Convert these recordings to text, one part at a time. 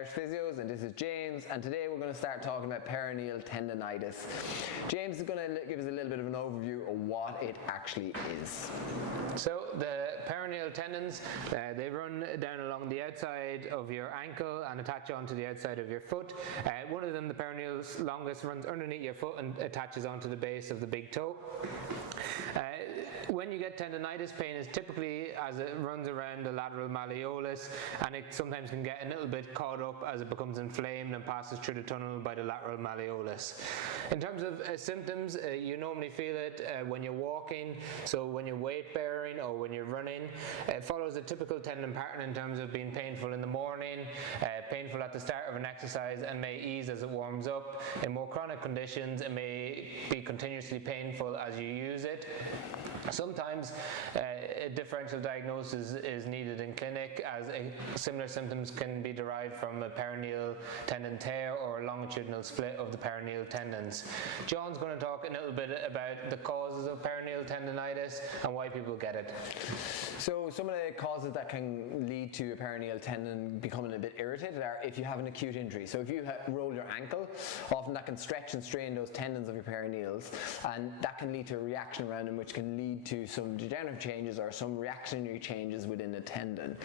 Irish Physios, and this is James, and today we're going to start talking about peroneal tendonitis. James is going to give us a little bit of an overview of what it actually is. So the peroneal tendons, they run down along the outside of your ankle and attach onto the outside of your foot. One of them, the peroneal's longest, runs underneath your foot and attaches onto the base of the big toe. When you get tendonitis, pain is typically as it runs around the lateral malleolus, and it sometimes can get a little bit caught up as it becomes inflamed and passes through the tunnel by the lateral malleolus. In terms of symptoms, you normally feel it when you're walking, so when you're weight bearing or when you're running. It follows a typical tendon pattern in terms of being painful in the morning, painful at the start of an exercise, and may ease as it warms up. In more chronic conditions, it may be continuously painful as you use it. Sometimes a differential diagnosis is needed in clinic, as similar symptoms can be derived from a peroneal tendon tear or a longitudinal split of the peroneal tendons. John's going to talk a little bit about the causes of peroneal tendonitis and why people get it. So some of the causes that can lead to a peroneal tendon becoming a bit irritated are if you have an acute injury. So if you roll your ankle, often that can stretch and strain those tendons of your peroneals, and that can lead to a reaction around them, which can lead to some degenerative changes or some reactionary changes within the tendon.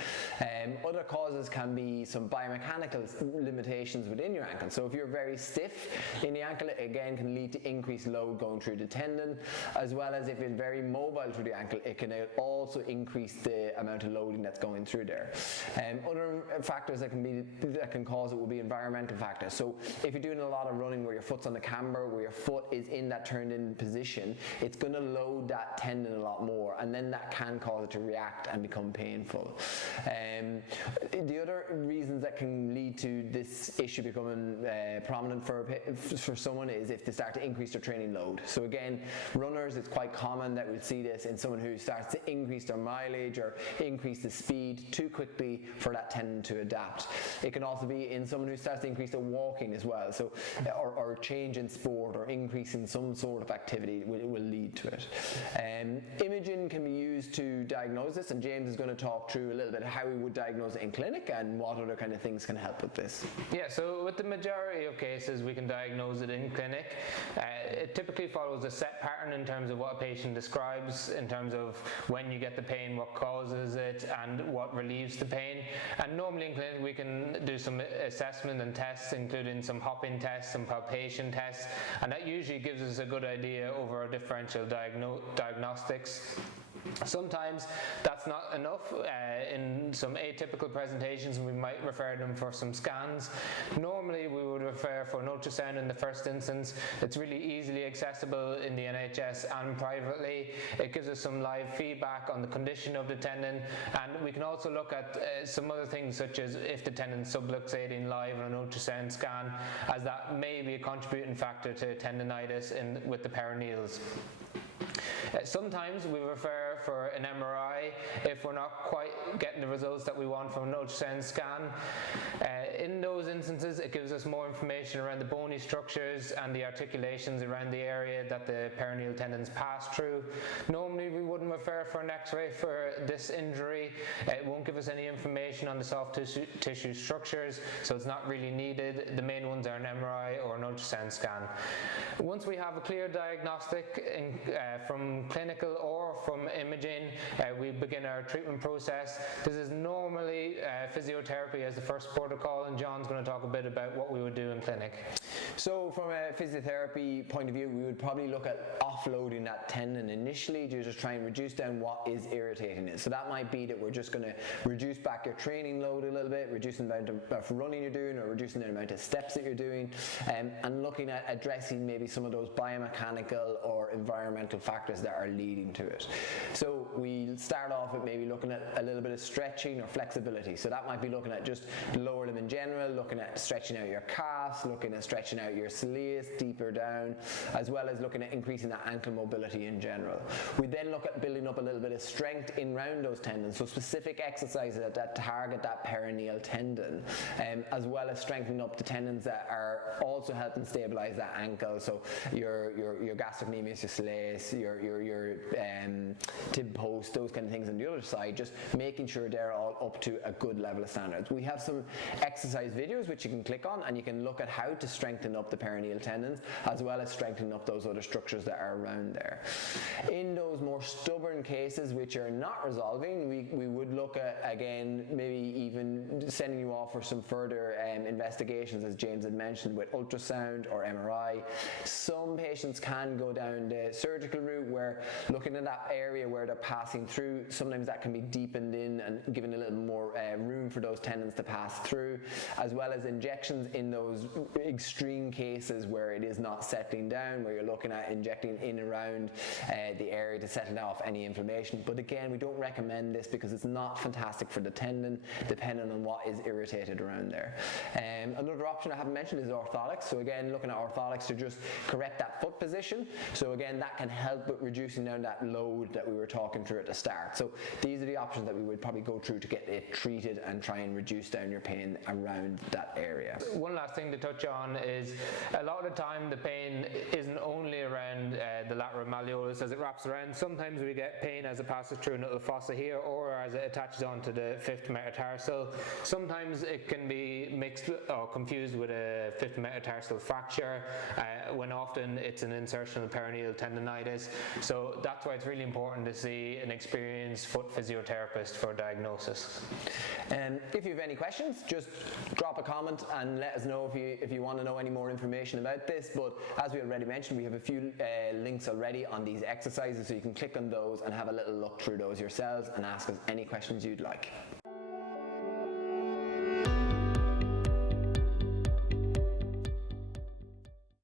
Other causes can be some biomechanical limitations within your ankle. So if you're very stiff in the ankle, it again can lead to increased load going through the tendon, as well as if it's very mobile through the ankle, it can also increase the amount of loading that's going through there. Other factors that can cause it will be environmental factors. So if you're doing a lot of running where your foot's on the camber, where your foot is in that turned in position, it's going to load that tendon a lot more, and then that can cause it to react and become painful. The other reasons that can lead to this issue becoming prominent for someone is if they start to increase their training load. So again, runners, it's quite common that we'll see this in someone who starts to increase their mileage or increase the speed too quickly for that tendon to adapt. It can also be in someone who starts to increase their walking as well, so or change in sport or increase in some sort of activity will lead to it. Imaging can be used to diagnose this, and James is going to talk through a little bit how we would diagnose it in clinic and what other kind of things can help with this. Yeah, so with the majority of cases we can diagnose it in clinic. It typically follows a set pattern in terms of what a patient describes, in terms of when you get the pain, what causes it, and what relieves the pain. And normally in clinic we can do some assessment and tests, including some hopping tests, some palpation tests, and that usually gives us a good idea over our differential diagnostics. Sometimes that's not enough. In some atypical presentations we might refer them for some scans. Normally we would refer for an ultrasound in the first instance. It's really easily accessible in the NHS and privately. It gives us some live feedback on the condition of the tendon, and we can also look at some other things, such as if the tendon's subluxating live on an ultrasound scan, as that may be a contributing factor to tendonitis with the peroneals. Sometimes we refer for an MRI if we're not quite getting the results that we want from an ultrasound scan. In those instances, it gives us more information around the bony structures and the articulations around the area that the peroneal tendons pass through. Normally we wouldn't refer for an X-ray for this injury. It won't give us any information on the soft tissue structures, so it's not really needed. The main ones are an MRI or an ultrasound scan. Once we have a clear diagnostic from clinical or from imaging, we begin our treatment process. This is normally physiotherapy as the first protocol, and John's going to talk a bit about what we would do in clinic. So from a physiotherapy point of view, we would probably look at offloading that tendon initially to just try and reduce down what is irritating it. So that might be that we're just going to reduce back your training load a little bit, reducing the amount of running you're doing, or reducing the amount of steps that you're doing, and looking at addressing maybe some of those biomechanical or environmental factors that are leading to it. So we'll start off with maybe looking at a little bit of stretching or flexibility. So that might be looking at just the lower limb in general, looking at stretching out your calves, looking at stretching out your soleus deeper down, as well as looking at increasing that ankle mobility in general. We then look at building up a little bit of strength in around those tendons, so specific exercises that target that peroneal tendon, as well as strengthening up the tendons that are also helping stabilize that ankle. So your gastrocnemius, your soleus, your tib post, those kind of things on the other side, just making sure they're all up to a good level of standards. We have some exercise videos which you can click on, and you can look at how to strengthen up the peroneal tendons as well as strengthening up those other structures that are around there. In those more stubborn cases which are not resolving, we would look at, again, maybe even sending you off for some further investigations, as James had mentioned, with ultrasound or MRI. Some patients can go down the surgical route, where looking at that area where they're passing through, sometimes that can be deepened in and given a little more room for those tendons to pass through, as well as injections in those extreme cases where it is not settling down, where you're looking at injecting in around the area to settle off any inflammation. But again, we don't recommend this because it's not fantastic for the tendon, depending on what is irritated around there. Another option I haven't mentioned is orthotics. So again, looking at orthotics to just correct that foot position. So again, that can help with reducing down that load that we were talking through at the start. So these are the options that we would probably go through to get it treated and try and reduce down your pain around that area. One last thing to touch on is a lot of the time the pain isn't only around the lateral malleolus as it wraps around. Sometimes we get pain as it passes through a little fossa here, or as it attaches onto the fifth metatarsal. Sometimes it can be mixed or confused with a fifth metatarsal fracture, when often it's an insertional peroneal tendonitis. So that's why it's really important to see an experienced foot physiotherapist for diagnosis. If you have any questions, just drop a comment and let us know if you want to know any more information about this. But as we already mentioned, we have a few links already on these exercises, so you can click on those and have a little look through those yourselves and ask us any questions you'd like.